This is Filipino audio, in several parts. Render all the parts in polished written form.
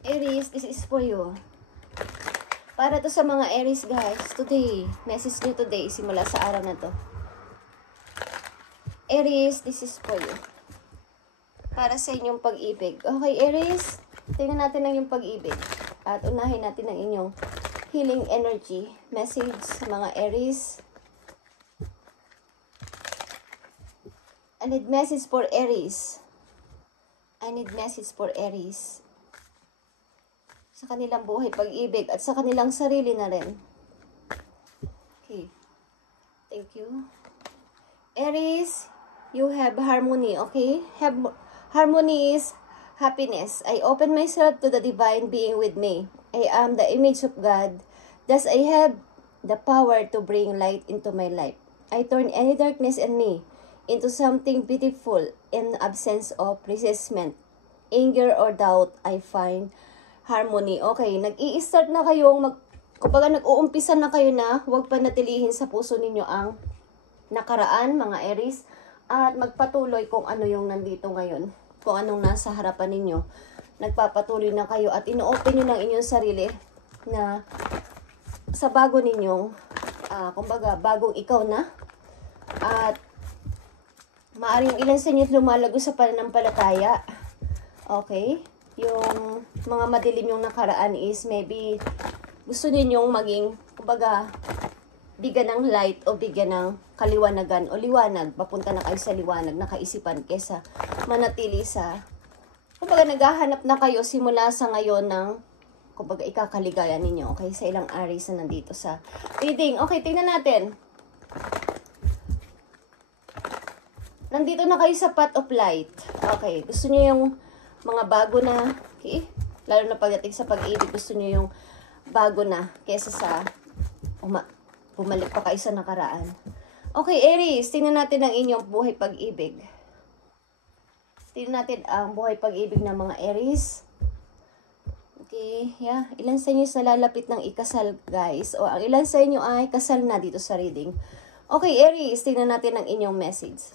Aries, this is for you. Para to sa mga Aries, guys. Today, message nyo today, simula sa araw na to. Aries, this is for you. Para sa inyong pag-ibig. Okay, Aries, tingnan natin ang inyong pag-ibig. At unahin natin ang inyong healing energy. Message sa mga Aries. I need message for Aries. I need message for Aries. Sa kanilang buhay, pag-ibig, at sa kanilang sarili na rin. Okay. Thank you. Aries, you have harmony, okay? Harmony is happiness. I open myself to the divine being with me. I am the image of God. Thus, I have the power to bring light into my life. I turn any darkness in me into something beautiful. In absence of resentment, anger, or doubt, I find harmony. Okay, nag-i-start na kayong kumbaga nag-uumpisa na kayo na huwag panatilihin sa puso ninyo ang nakaraan, mga Aries, at magpatuloy kung ano yung nandito ngayon, kung anong nasa harapan ninyo. Nagpapatuloy na kayo at ino-open nyo ng inyong sarili na sa bago ninyong, kumbaga, bagong ikaw na. At maaaring ilan sa inyo lumalago sa pananampalataya. Okay? Yung mga madilim yung nakaraan is maybe gusto ninyong maging, kumbaga, bigyan ng light o bigyan ng kaliwanagan o liwanag. Papunta na kayo sa liwanag na kaisipan kesa manatili sa, kumbaga, naghahanap na kayo simula sa ngayon ng, kumbaga, ikakaligaya ninyo. Okay? Sa ilang Aries na nandito sa reading. Okay, tingnan natin. Nandito na kayo sa path of light. Okay, gusto niyo yung mga bago na, okay? Lalo na pagdating sa pag-ibig, gusto niyo yung bago na kesa sa bumalik pa kayo sa nakaraan. Okay, Aries, tingnan natin ang inyong buhay pag-ibig. Tingnan natin ang buhay pag-ibig ng mga Aries. Okay, yeah. Ilan sa inyo sa lalapit ng ikasal, guys? O ang ilan sa inyo ay kasal na dito sa reading. Okay, Aries, tingnan natin ang inyong message.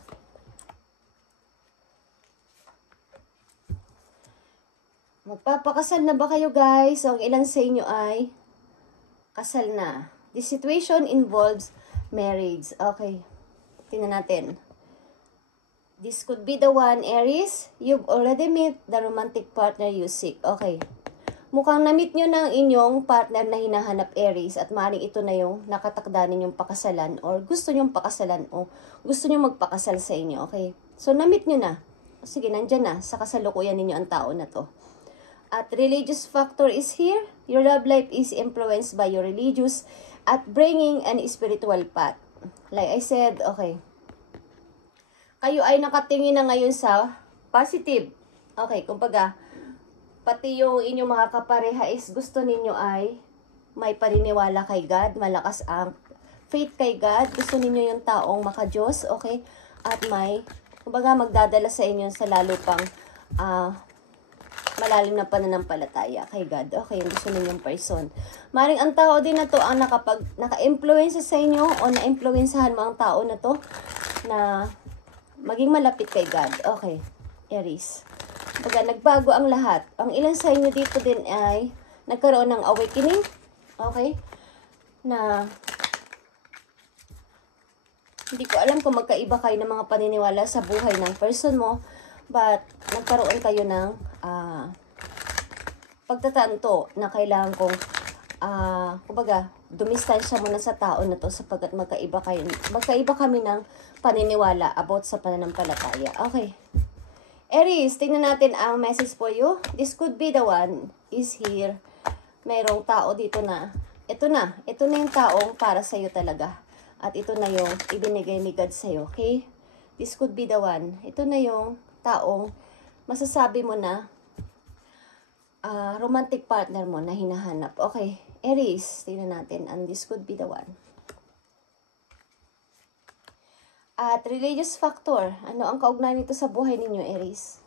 Magpapakasal na ba kayo, guys? O ang ilan sa inyo ay kasal na? This situation involves marriage. Okay. Tingnan natin. This could be the one, Aries. You've already met the romantic partner you seek. Okay. Mukhang na-meet nyo na ang inyong partner na hinahanap, Aries. At maaaring ito na yung nakatakda ninyong pakasalan or gusto nyong pakasalan o gusto nyong magpakasal sa inyo. Okay. So, na-meet nyo na. Sige, nandyan na. Sa kasalukuyan ninyo ang tao na to. At religious factor is here. Your love life is influenced by your religious at bringing an spiritual path. Like I said, okay. Kayo ay nakatingin na ngayon sa positive. Okay, kumbaga, pati yung inyong mga kapareha is gusto ninyo ay may paniniwala kay God, malakas ang faith kay God. Gusto ninyo yung taong maka-Diyos, okay? At may, kumbaga, magdadala sa inyo sa lalo pang malalim na pananampalataya kay God. Okay, yung gusto ninyong person. Maring ang tao din na to ang naka-influence sa inyo o na-influencehan mo ang tao na to na maging malapit kay God. Okay, Aries. Pagka nagbago ang lahat. Ang ilan sa inyo dito din ay nagkaroon ng awakening. Okay? Na hindi ko alam kung magkaiba kayo ng mga paniniwala sa buhay ng person mo. But, nagkaroon kayo ng pagtatanto na kailangan kong, kumbaga, dumistansya muna sa tao na to sapagkat magkaiba kami ng paniniwala about sa pananampalataya. Okay. Aries, tingnan natin ang message for you. This could be the one is here. Mayroong tao dito na, ito na yung taong para sa'yo talaga. At ito na yung ibinigay ni God sa'yo, okay? This could be the one. Ito na yung taong masasabi mo na romantic partner mo na hinahanap. Okay, Aries, tingnan natin. And this could be the one. At religious factor. Ano ang kaugnayan nito sa buhay ninyo, Aries?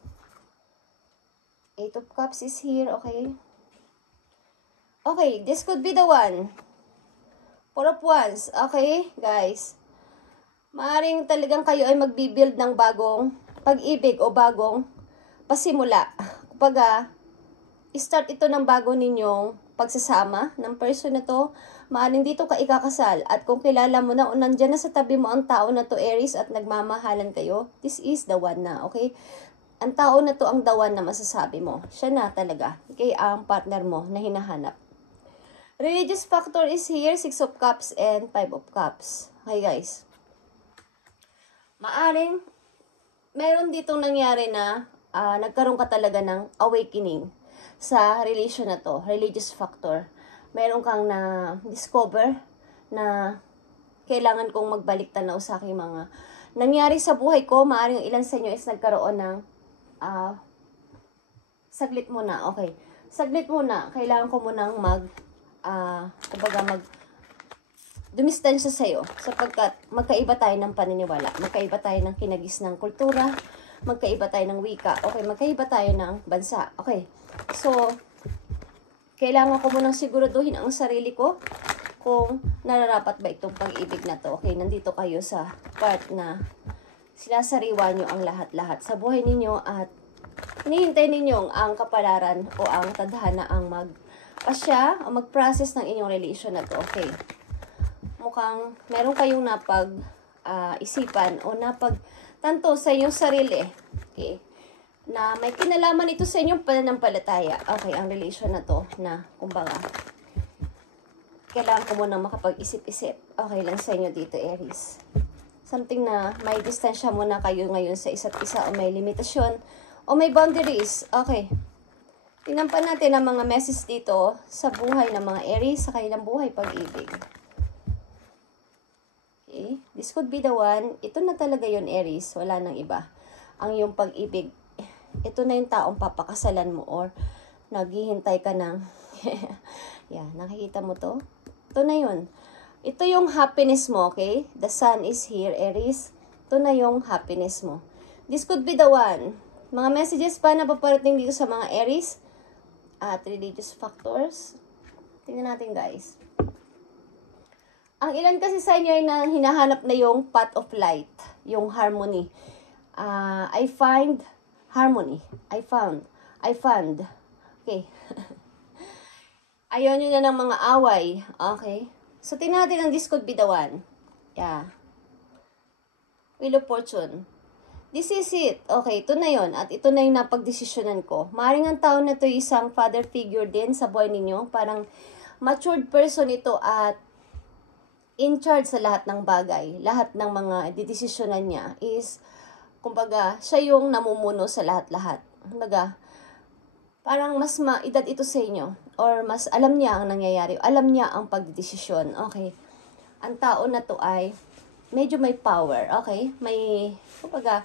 Eight of Cups is here, okay? Okay, this could be the one. Four of Wands. Okay, guys. Maaring talagang kayo ay magbibuild ng bagong pag-ibig o bagong pasimula. Kumbaga, start ito ng bago ninyong pagsasama ng person na to. Maaring dito ka ikakasal. At kung kilala mo na o nandyan na sa tabi mo ang tao na to, Aries, at nagmamahalan kayo, this is the one na, okay? Ang tao na to ang the one na masasabi mo. Siya na talaga. Okay, ang partner mo na hinahanap. Religious factor is here, 6 of Cups and 5 of Cups. Okay, guys. Maaring, meron ditong nangyari na nagkaroon ka talaga ng awakening sa relation na to, religious factor. Meron kang na-discover na kailangan kong magbalik tanaw sa aking mga nangyari sa buhay ko. Maaring ilan sa inyo is nagkaroon ng saglit muna, okay. Saglit muna, kailangan ko munang dumistansya sa'yo sapagkat magkaiba tayo ng paniniwala, magkaiba tayo ng kinagis ng kultura, magkaiba tayo ng wika, okay, magkaiba tayo ng bansa, okay. So, kailangan ko munang siguraduhin ang sarili ko kung nararapat ba itong pag-ibig na to, okay. Nandito kayo sa part na sinasariwa nyo ang lahat-lahat sa buhay ninyo at hinihintay ninyong ang kapalaran o ang tadhana ang magpasya o mag-process ng inyong relation na to, okay. Mukhang meron kayong isipan o napagtanto sa inyong sarili, okay, na may kinalaman ito sa inyong pananampalataya, okay, ang relation na to na, kumbaga, kailangan ko munang makapag-isip-isip, okay lang sa inyo dito, Aries. Something na may distansya muna kayo ngayon sa isa't isa o may limitasyon o may boundaries, okay. Tingnan pa natin ang mga message dito sa buhay ng mga Aries, sa kanilang buhay pag-ibig. Okay, this could be the one. Ito na talaga yon, Aries, wala nang iba. Ang yung pag-ibig, ito na yung taong papakasalan mo or naghihintay ka ng yeah, nakikita mo to? Ito na yun. Ito yung happiness mo, okay? The sun is here, Aries. Ito na yung happiness mo. This could be the one. Mga messages pa na paparating dito sa mga Aries at religious factors. Tingnan natin, guys. Ang ilan kasi sa inyo ay hinahanap na yung path of light, yung harmony. I find harmony. I found. Okay. Ayaw nyo na ng mga away. Okay. So, tingnan natin ang this could be the one. Yeah. Wheel of Fortune. This is it. Okay, ito na yon. At ito na yung napagdesisyonan ko. Maaaring ang tao na ito isang father figure din sa buhay ninyo. Parang matured person ito at in charge sa lahat ng bagay. Lahat ng mga dedesisyonan niya is, kumbaga, siya yung namumuno sa lahat-lahat. Kumbaga, parang mas maedad ito sa inyo. Or mas alam niya ang nangyayari. Alam niya ang pagdedesisyon. Okay. Ang tao na to ay medyo may power. Okay. May, kumbaga,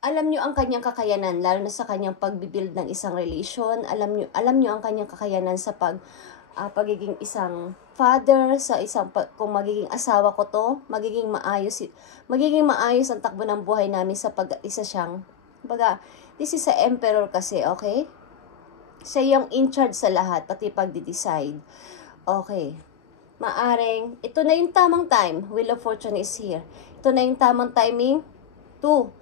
alam niyo ang kanyang kakayanan. Lalo na sa kanyang pagbibuild ng isang relation. Alam niyo ang kanyang kakayanan sa pagiging isang father, sa isang kung magiging asawa ko to, magiging maayos ang takbo ng buhay namin sa isa siyang, kumbaga, this is a emperor kasi, okay? Siya yung in charge sa lahat, pati pagde-decide. Okay. Maaring, ito na yung tamang time. Wheel of Fortune is here. Ito na yung tamang timing to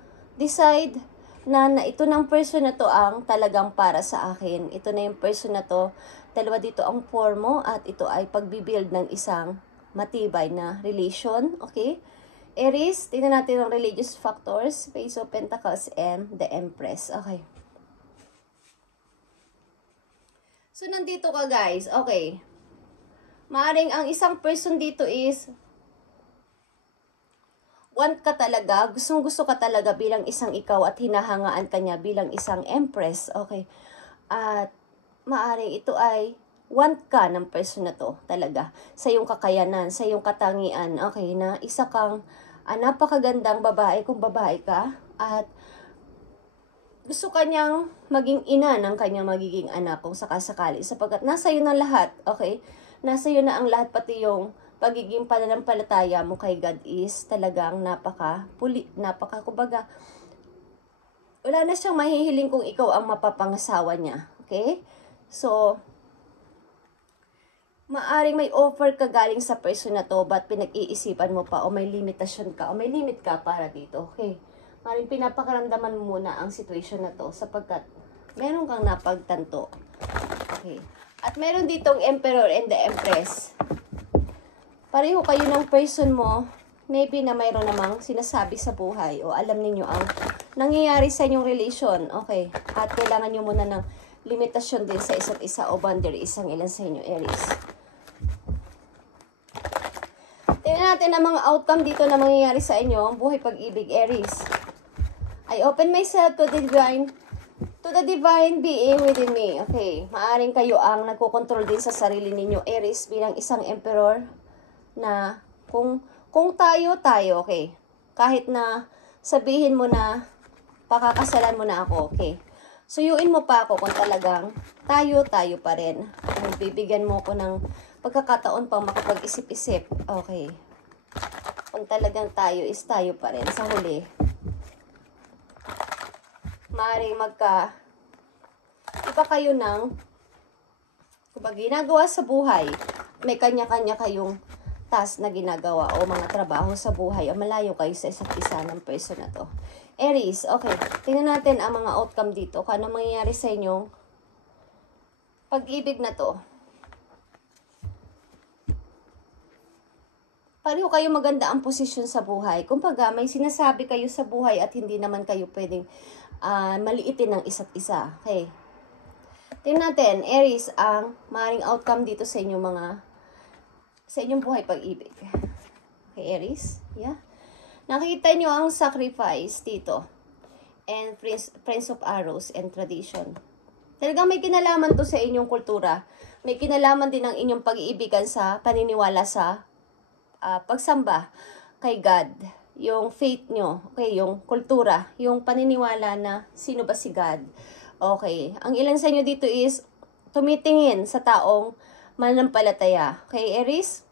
decide na ito ng person na to ang talagang para sa akin. Ito na yung person na to. Dalawa dito ang form mo at ito ay pagbibuild ng isang matibay na relation. Okay? Aries, tingnan natin ang religious factors. Page of Pentacles and the Empress. Okay. So, nandito ka, guys. Okay. Maaring ang isang person dito is want ka talaga, gustong-gusto ka talaga bilang isang ikaw at hinahangaan ka niya bilang isang empress, okay? At maaring ito ay want ka ng person na to talaga sa iyong kakayanan, sa iyong katangian, okay? Na isa kang napakagandang babae kung babae ka at gusto kanyang maging ina ng kanyang magiging anak kung sakasakali sapagkat nasa iyo na lahat, okay? Nasa iyo na ang lahat, pati yung pagiging pananampalataya mo kay God is talagang kumbaga, wala na siyang mahihiling kung ikaw ang mapapangasawa niya, okay? So, maaring may offer ka galing sa person na to, but pinag-iisipan mo pa o may limitasyon ka o may limit ka para dito, okay? Maring pinapakaramdaman mo muna ang situation na to sapagkat Meron kang napagtanto. Okay. At meron ditong Emperor and the Empress. Pareho kayo ng person mo, maybe na mayroon namang sinasabi sa buhay o alam ninyo ang nangyayari sa inyong relation. Okay. At kailangan nyo muna ng limitasyon din sa isa't isa o boundary isang ilan sa inyo, Aries. Tingnan natin ang mga outcome dito na mangyayari sa inyo, ang buhay pag-ibig, Aries. I open myself to the divine being within me. Okay, maaring kayo ang nagkokontrol din sa sarili ninyo, Aries, bilang isang emperor na kung tayo, okay. Kahit na sabihin mo na pakakasalan mo na ako, okay. Suyuin mo pa ako kung talagang tayo pa rin. Bibigyan mo ko ng pagkakataon pang makapag-isip-isip. Okay. Kung talagang tayo is tayo pa rin sa huli. Maaaring iba kayo ng kapag ginagawa sa buhay, may kanya-kanya kayong task na ginagawa o mga trabaho sa buhay o malayo kayo sa isa't isa ng person na to. Aries, okay. Tingnan natin ang mga outcome dito. Kung ano mangyayari sa inyong pag-ibig na to. Pareho kayo maganda ang posisyon sa buhay. Kumbaga, may sinasabi kayo sa buhay at hindi naman kayo pwedeng maliitin ng isa't isa. Okay. Tingnan natin, Aries, ang maaaring outcome dito sa inyong buhay pag-ibig. Okay, Aries? Yeah. Nakikita nyo ang sacrifice dito. And Prince of Arrows and tradition. Talagang may kinalaman to sa inyong kultura. May kinalaman din ang inyong pag-iibigan sa paniniwala sa pagsamba kay God. Yung faith nyo. Okay, yung kultura. Yung paniniwala na sino ba si God. Okay. Ang ilan sa inyo dito is tumitingin sa taong mananampalataya. Okay, Aries?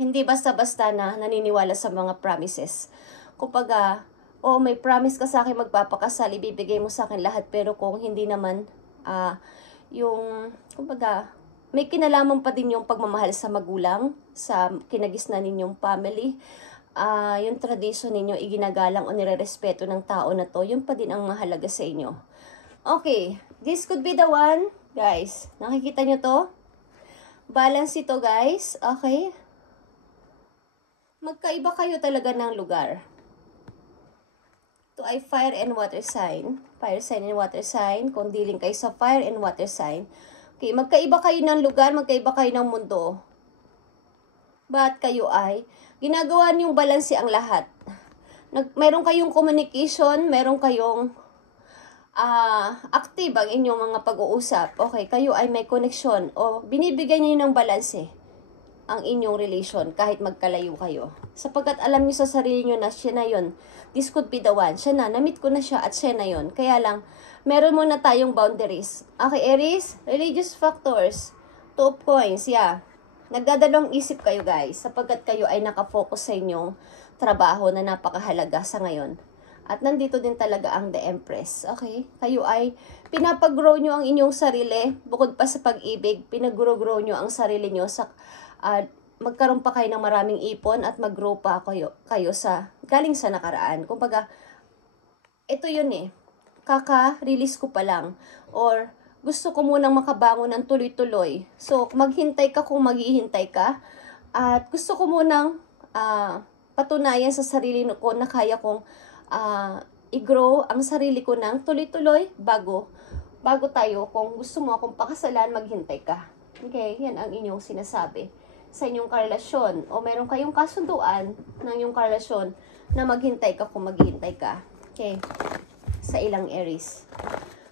Hindi basta-basta na naniniwala sa mga promises. Kumbaga, may promise ka sa akin magpapakasal, ibibigay mo sa akin lahat, pero kung hindi naman, kumbaga, may kinalaman pa din yung pagmamahal sa magulang, sa kinagisnan ninyong family, yung tradisyon ninyo, iginagalang o nirerespeto ng tao na to, yun pa din ang mahalaga sa inyo. Okay, this could be the one, guys. Nakikita nyo to? Balance ito, guys. Okay? Magkaiba kayo talaga ng lugar. Ito ay fire and water sign. Fire sign and water sign. Kung dealing kayo sa fire and water sign. Okay, magkaiba kayo ng lugar, magkaiba kayo ng mundo. Ba't kayo ay ginagawa niyong balanse ang lahat? Meron kayong communication, meron kayong active ang inyong mga pag-uusap. Okay, kayo ay may connection o binibigyan niyo ng balanse ang inyong relation kahit magkalayo kayo. Sapagkat alam niyo sa sarili niyo na siya na yun. This could be the one. Siya na, na-meet ko na siya at siya na yun. Kaya lang, meron muna tayong boundaries. Okay, Aries, religious factors. 2 of coins, yeah. Nagdadalawang isip kayo, guys, sapagkat kayo ay nakafocus sa inyong trabaho na napakahalaga sa ngayon. At nandito din talaga ang The Empress. Okay? Kayo ay pinapag-grow nyo ang inyong sarili. Bukod pa sa pag-ibig, pinag-grow nyo ang sarili nyo sa magkaroon pa kayo ng maraming ipon at mag-grow pa kayo sa galing sa nakaraan. Kumbaga, ito yun eh. Kaka-release ko pa lang. Or gusto ko munang makabangon ng tuloy-tuloy. So, maghintay ka kung maghihintay ka. At gusto ko munang patunayan sa sarili ko na kaya kong i-grow ang sarili ko ng tuloy-tuloy bago tayo. Kung gusto mo akong pakasalan, maghintay ka. Okay, yan ang inyong sinasabi sa inyong karelasyon. O meron kayong kasunduan ng inyong karelasyon na maghintay ka kung maghintay ka. Okay, sa ilang Aries.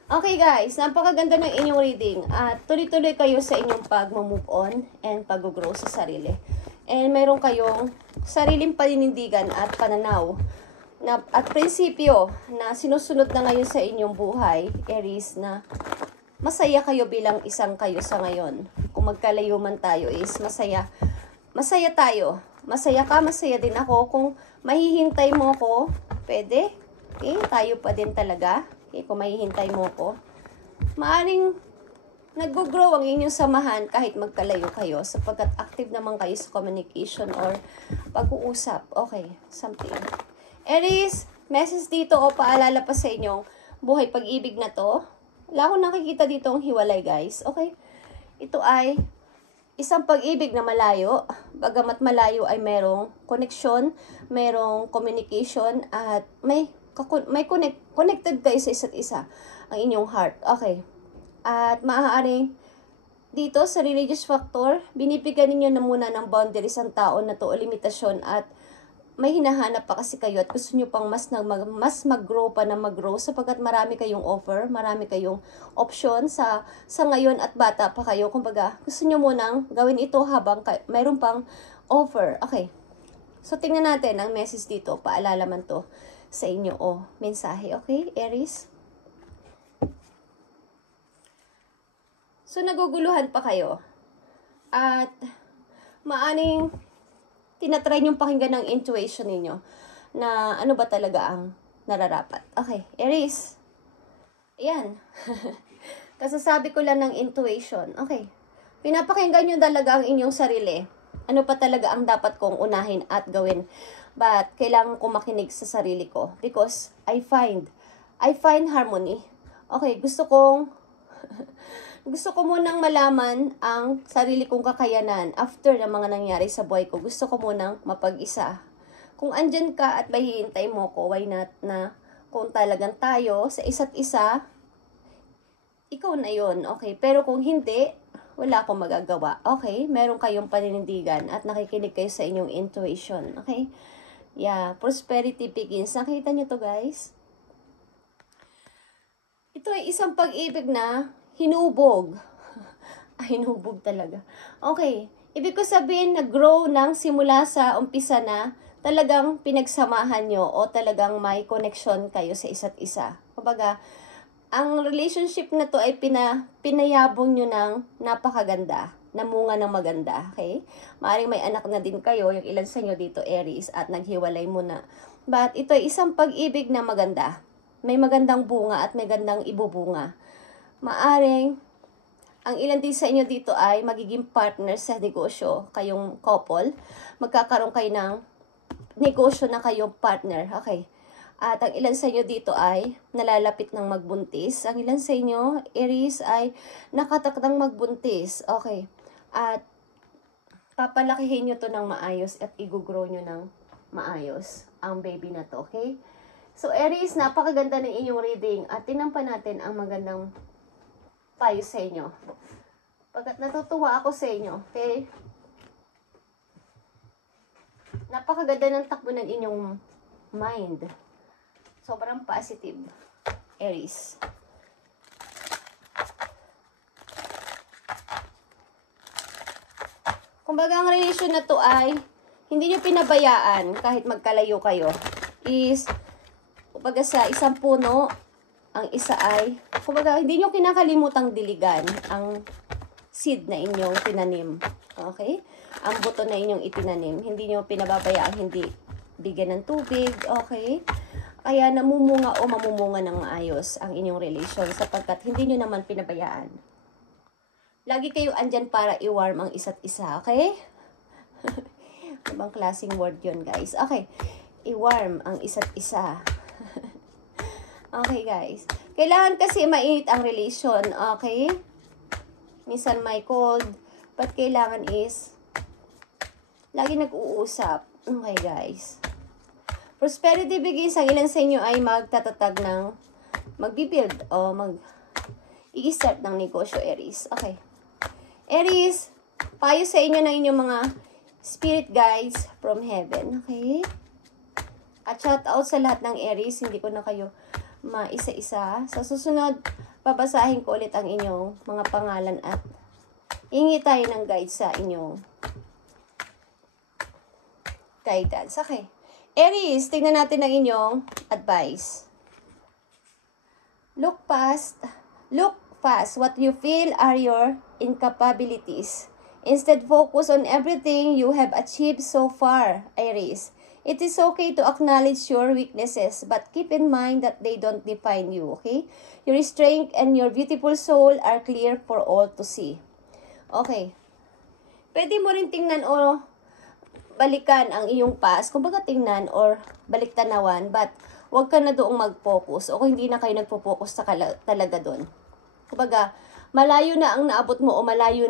Okay guys, napakaganda ng inyong reading. At tuloy-tuloy kayo sa inyong pag-move on and pag-grow sa sarili. And meron kayong sariling paninindigan at pananaw at prinsipyo na sinusunod na ngayon sa inyong buhay, Aries, na masaya kayo bilang isang kayo sa ngayon. Kung magkalayo man tayo is masaya. Masaya tayo. Masaya ka, masaya din ako. Kung mahihintay mo ko, pwede. Okay, tayo pa din talaga. Okay, kung mahihintay mo ko. Maaring nag-grow ang inyong samahan kahit magkalayo kayo sapagkat active naman kayo sa communication or pag-uusap. Okay, something. Aries, message dito o paalala pa sa inyong buhay pag-ibig na to. Wala akong nakikita dito ang hiwalay, guys. Okay? Ito ay isang pag-ibig na malayo. Bagamat malayo ay merong connection, merong communication, at may connected kayo sa isa't isa, ang inyong heart. Okay. At maaaring dito sa religious factor, binibigyan ninyo na muna ng boundaries ang tao na to o limitasyon, at may hinahanap pa kasi kayo at gusto nyo pang mas mag-grow pa na mag-grow sapagkat marami kayong offer, marami kayong option sa ngayon at bata pa kayo. Kumbaga, gusto nyo munang gawin ito habang mayroon pang offer. Okay. So, tingnan natin ang message dito. Paalala man to sa inyo o mensahe. Okay, Aries? So, naguguluhan pa kayo. At maaning tinatry niyong pakinggan ng intuition ninyo na ano ba talaga ang nararapat. Okay, Aries. Ayan. Kasasabi ko lang ng intuition. Okay. Pinapakinggan niyo talaga ang inyong sarili. Ano pa talaga ang dapat kong unahin at gawin. But kailangan ko makinig sa sarili ko because I find harmony. Okay, gusto ko munang malaman ang sarili kong kakayanan after ng mga nangyari sa buhay ko. Gusto ko munang mapag-isa. Kung andyan ka at mahihintay mo ko, why not na kung talagang tayo sa isa't isa, ikaw na yon, okay? Pero kung hindi, wala akong magagawa. Okay? Meron kayong paninindigan at nakikinig kayo sa inyong intuition. Okay? Yeah, prosperity begins. Nakita niyo to, guys? Ito ay isang pag-ibig na hinubog. Hinubog talaga. Okay. Ibig ko sabihin, nag-grow ng simula sa umpisa na talagang pinagsamahan nyo o talagang may connection kayo sa isa't isa. Kumbaga, ang relationship na to ay pinayabong nyo ng napakaganda, namunga ng maganda. Okay? Maaaring may anak na din kayo, yung ilan sa inyo dito, Aries, at naghiwalay muna. But ito ay isang pag-ibig na maganda. May magandang bunga at may gandang ibubunga. Maaring, ang ilan din sa inyo dito ay magiging partner sa negosyo, kayong couple. Magkakaroon kayo ng negosyo na kayong partner. Okay. At ang ilan sa inyo dito ay nalalapit ng magbuntis. Ang ilan sa inyo, Aries, ay nakatakdang magbuntis. Okay. At papalakihin nyo to ng maayos at i-grow nyo ng maayos ang baby na to. Okay. So, Aries, napakaganda ng inyong reading. At tinampan natin ang magandang payo sa inyo. Pagkat natutuwa ako sa inyo, okay? Napakaganda ng takbo ng inyong mind. Sobrang positive, Aries. Kumbaga, ang relasyon na to ay hindi nyo pinabayaan kahit magkalayo kayo. Kumbaga sa isang puno, ang isa ay, kumbaga, hindi nyo kinakalimutang diligan ang seed na inyong tinanim. Okay? Ang buto na inyong itinanim. Hindi nyo pinababayaan, hindi bigyan ng tubig. Okay? Kaya namumunga o mamumunga ng maayos ang inyong relasyon sapagkat hindi nyo naman pinabayaan. Lagi kayo andyan para i-warm ang isa't isa. Okay? Ibang klaseng word yun, guys. Okay. I-warm ang isa't isa. Okay, guys. Kailangan kasi mainit ang relasyon, okay? Minsan may cold, but kailangan is lagi nag-uusap. Okay, guys. Prosperity begins. Ang ilan sa inyo ay magtatatag ng magbibuild o i-start ng negosyo, Aries. Okay. Aries, payo sa inyo ng inyong mga spirit guides from heaven. Okay? At shout out sa lahat ng Aries. Hindi ko na kayo maisa-isa. Sa susunod, babasahin ko ulit ang inyong mga pangalan at hingi tayo ng guide sa inyong guidance. Okay. Aries, tingnan natin ang inyong advice. Look past what you feel are your incapabilities. Instead, focus on everything you have achieved so far, Aries. It is okay to acknowledge your weaknesses, but keep in mind that they don't define you, okay? Your strength and your beautiful soul are clear for all to see. Okay. Pwede mo rin tingnan o balikan ang iyong past, kumbaga tingnan or baliktanawan, but huwag ka na doong mag-focus o kung hindi na kayo nagpo-focus talaga doon. Kumbaga, malayo na ang naabot mo o malayo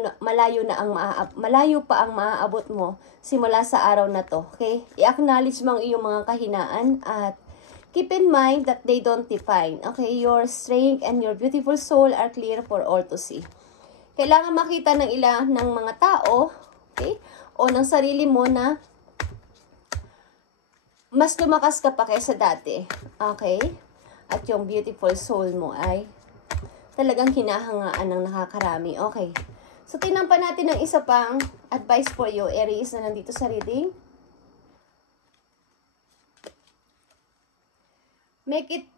pa ang maaabot mo simula sa araw na to. Okay? I-acknowledge mo ang iyong mga kahinaan at keep in mind that they don't define. Okay? Your strength and your beautiful soul are clear for all to see. Kailangan makita ng ng mga tao, okay? O ng sarili mo na mas lumakas ka pa kaysa dati. Okay? At yung beautiful soul mo ay talagang hinahangaan ng nakakarami. Okay. So, tingnan pa natin ang isa pang advice for you, Aries, na nandito sa reading. Make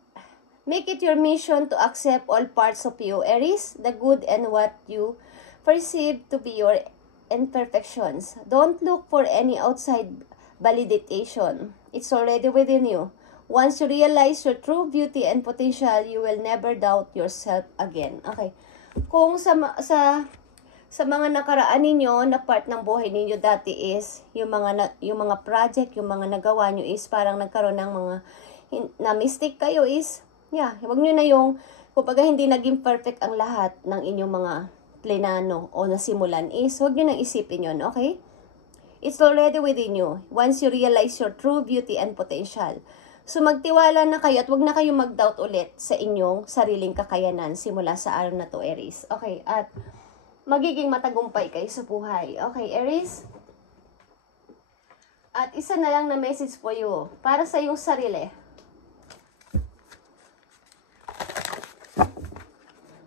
it your mission to accept all parts of you, Aries, the good and what you perceive to be your imperfections. Don't look for any outside validation. It's already within you. Once you realize your true beauty and potential, you will never doubt yourself again. Okay. Kung sa mga nakaraan ninyo na part ng buhay ninyo dati is yung mga project, yung mga nagawa nyo is parang nagkaroon ng mga na mistake kayo is wag nyo na yung kumbaga hindi naging perfect ang lahat ng inyong mga plenano o nasimulan is wag nyo nang isipin yun, okay? It's already within you. Once you realize your true beauty and potential. So, magtiwala na kayo at wag na kayo mag-doubt ulit sa inyong sariling kakayanan simula sa araw na to, Aries. Okay, at magiging matagumpay kayo sa buhay. Okay, Aries? At isa na lang na message po you para sa iyong sarili.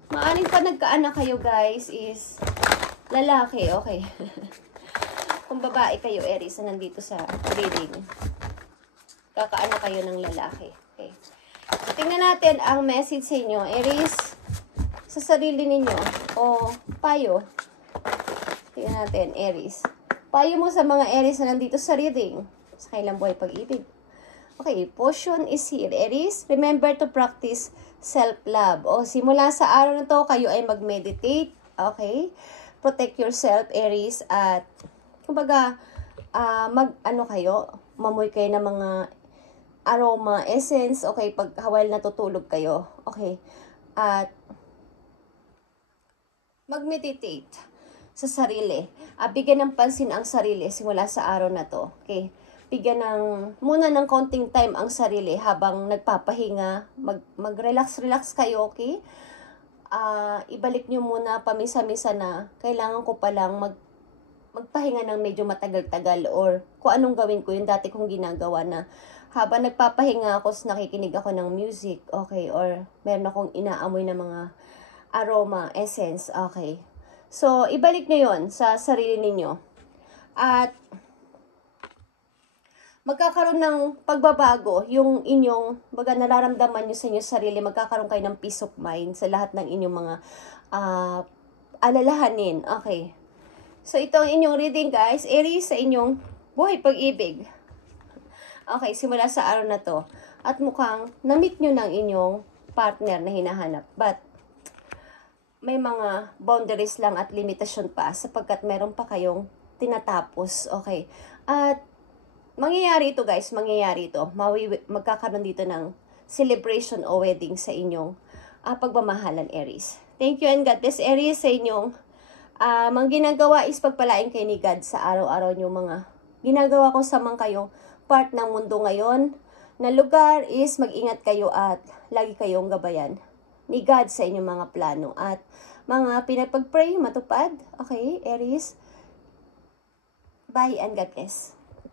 Maaring pa nagkaanak kayo, guys, is lalaki, okay? Kung babae kayo, Aries, na nandito sa reading. Kakaanak kayo ng lalaki. Okay. Tingnan natin ang message sa inyo, Aries, sa sarili ninyo. O, payo. Tingnan natin, Aries. Payo mo sa mga Aries na nandito sa reading. Sa kailang buhay pag-ibig. Okay, potion is here, Aries. Remember to practice self-love. O, simula sa araw na to, kayo ay mag-meditate. Okay? Protect yourself, Aries. At, kumbaga, mamoy kayo ng mga aroma, essence, okay, pag while natutulog kayo, okay, at mag-meditate sa sarili, bigyan ng pansin ang sarili simula sa araw na to, okay, bigyan muna ng konting time ang sarili habang nagpapahinga, mag-relax kayo, okay, ibalik nyo muna pamisa-misa na kailangan ko palang magpahinga ng medyo matagal-tagal or kung anong gawin ko yung dati kong ginagawa na habang nagpapahinga ako, nakikinig ako ng music, okay, or meron akong inaamoy na mga aroma, essence, okay. So, ibalik nyo yun sa sarili ninyo. At magkakaroon ng pagbabago yung inyong, nararamdaman nyo sa inyong sarili, magkakaroon kayo ng peace of mind sa lahat ng inyong mga alalahanin, okay. So, ito ang inyong reading, guys. Aries, sa inyong buhay pag-ibig. Okay, simula sa araw na to. At mukhang na-meet nyo ng inyong partner na hinahanap. But, may mga boundaries lang at limitasyon pa sapagkat meron pa kayong tinatapos. Okay. At, mangyayari ito, guys. Mangyayari ito. Magkakaroon dito ng celebration o wedding sa inyong pagmamahalan, Aries. Thank you and God bless, Aries, sa inyong mga ginagawa is pagpalain kayo ni God sa araw-araw nyo mga ginagawa kung samang kayo part ng mundo ngayon na lugar is mag-ingat kayo at lagi kayong gabayan ni God sa inyong mga plano at mga pinapag-pray matupad. Okay, Aries? Bye and God bless.